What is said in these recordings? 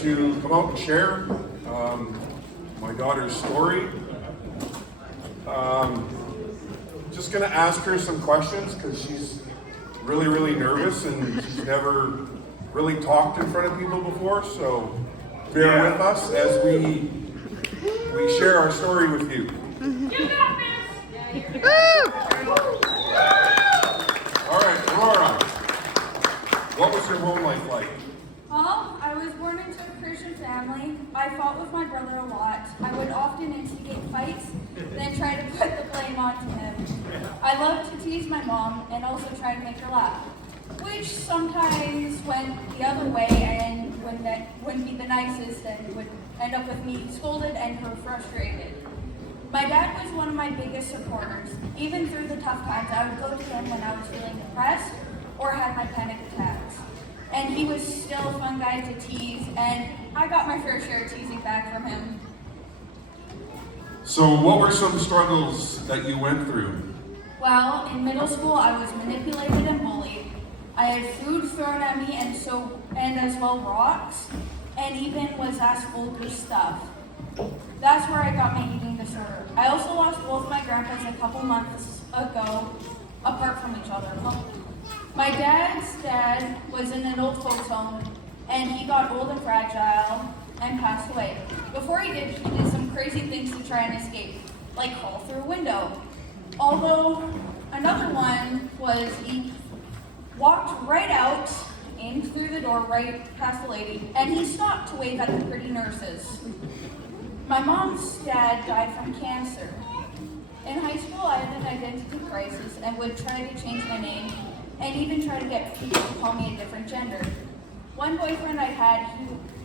to come out and share my daughter's story. Just going to ask her some questions because she's really, really nervous and she's never really talked in front of people before. So bear with us as we share our story with you. You got this! All right, Aurora, what was your home life like? Well, I was born into a Christian family. I fought with my brother a lot. I would often instigate fights, then try to put the blame onto him. I loved to tease my mom and also try to make her laugh, which sometimes went the other way and wouldn't be the nicest and would end up with me scolded and her frustrated. My dad was one of my biggest supporters. Even through the tough times, I would go to him when I was feeling depressed or had my panic attacks. And he was still a fun guy to tease, and I got my fair share of teasing back from him. So what were some struggles that you went through? Well, in middle school, I was manipulated and bullied. I had food thrown at me and as well rocks, and even was asked vulgar stuff. That's where I got my eating disorder. I also lost both my grandpas a couple months ago, apart from each other. My dad's dad was in an old folks home, and he got old and fragile and passed away. Before he did some crazy things to try and escape, like crawl through a window. Although another one was he walked right out, aimed through the door right past the lady, and he stopped to wave at the pretty nurses. My mom's dad died from cancer. In high school, I had an identity crisis and would try to change my name and even try to get people to call me a different gender. One boyfriend I had,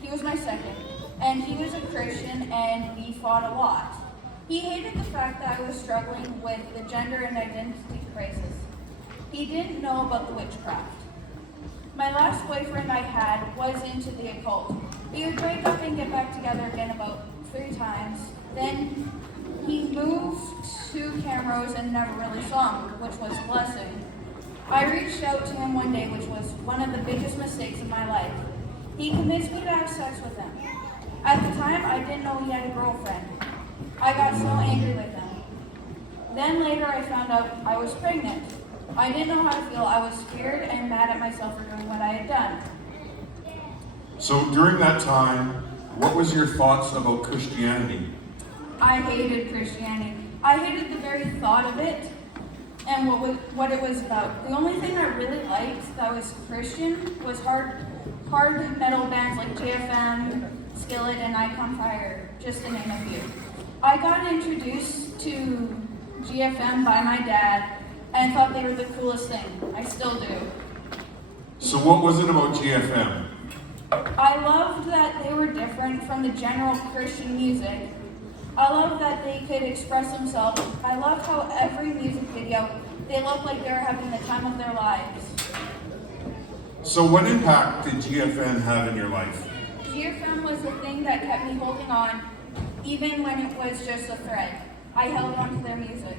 he was my second, and he was a Christian and we fought a lot. He hated the fact that I was struggling with the gender and identity crisis. He didn't know about the witchcraft. My last boyfriend I had was into the occult. We would break up and get back together again about 3 times. Then he moved to Camrose and never really saw him, which was a blessing. I reached out to him one day, which was one of the biggest mistakes of my life. He convinced me to have sex with him. At the time, I didn't know he had a girlfriend. I got so angry with him. Then later I found out I was pregnant. I didn't know how to feel. I was scared and mad at myself for doing what I had done. So during that time, what was your thoughts about Christianity? I hated Christianity. I hated the very thought of it and what it was about. The only thing I really liked that was Christian was hard metal bands like GFM, Skillet, and Icon Fire, just to name a few. I got introduced to GFM by my dad and thought they were the coolest thing. I still do. So what was it about GFM? I loved that they were different from the general Christian music. I loved that they could express themselves. I loved how every music video, they looked like they were having the time of their lives. So what impact did GFM have in your life? GFM was the thing that kept me holding on, even when it was just a thread. I held on to their music.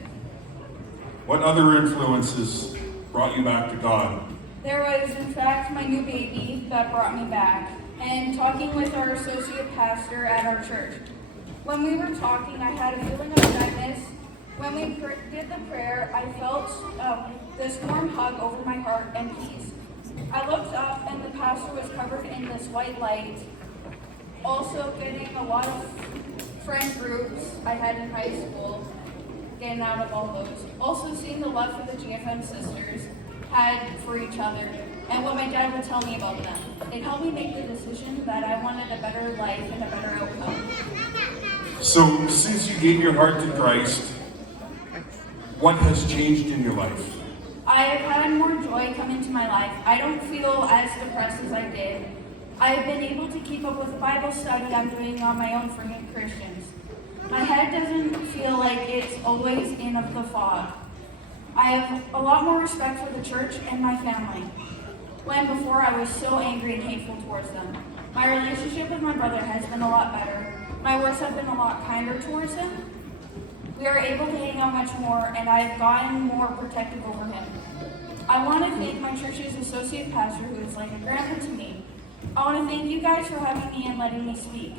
What other influences brought you back to God? There was, in fact, my new baby that brought me back, and talking with our associate pastor at our church. When we were talking, I had a feeling of sadness. When we did the prayer, I felt this warm hug over my heart and peace. I looked up, and the pastor was covered in this white light. Also getting a lot of friend groups I had in high school, getting out of all those. Also seeing the love for the GFM sisters had for each other, and what my dad would tell me about them. It helped me make the decision that I wanted a better life and a better outcome. So since you gave your heart to Christ, what has changed in your life? I have had more joy come into my life. I don't feel as depressed as I did. I have been able to keep up with the Bible study I'm doing on my own for new Christians. My head doesn't feel like it's always in the fog. I have a lot more respect for the church and my family, when before I was so angry and hateful towards them. My relationship with my brother has been a lot better. My words have been a lot kinder towards him. We are able to hang out much more, and I have gotten more protective over him. I want to thank my church's associate pastor, who is like a grandpa to me. I want to thank you guys for having me and letting me speak.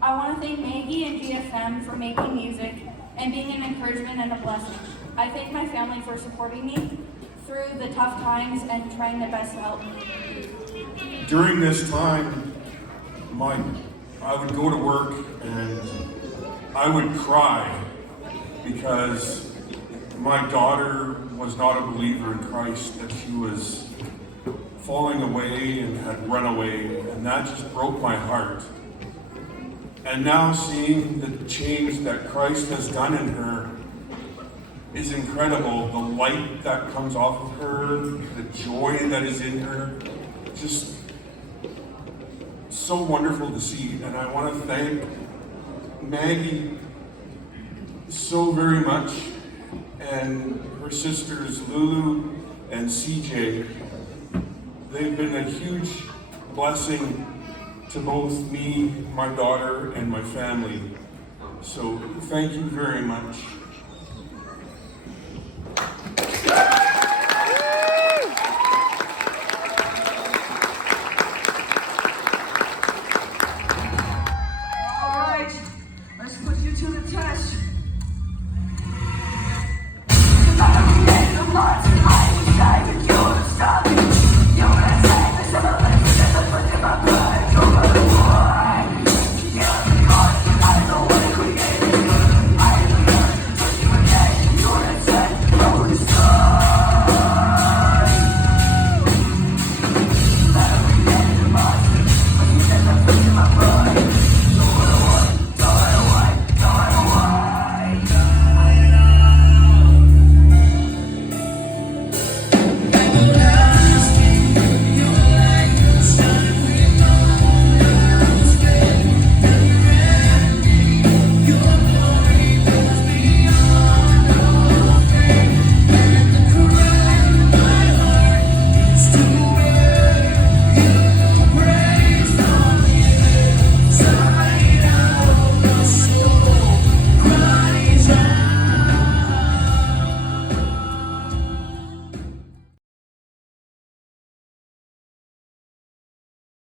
I want to thank Maggie and GFM for making music and being an encouragement and a blessing. I thank my family for supporting me through the tough times and trying their best to help me. During this time, I would go to work and I would cry because my daughter was not a believer in Christ, that she was falling away and had run away, and that just broke my heart. And now seeing the change that Christ has done in her is incredible. The light that comes off of her, the joy that is in her, just so wonderful to see. And I want to thank Maggie so very much, and her sisters Lulu and CJ. They've been a huge blessing to both me, my daughter, and my family. So thank you very much.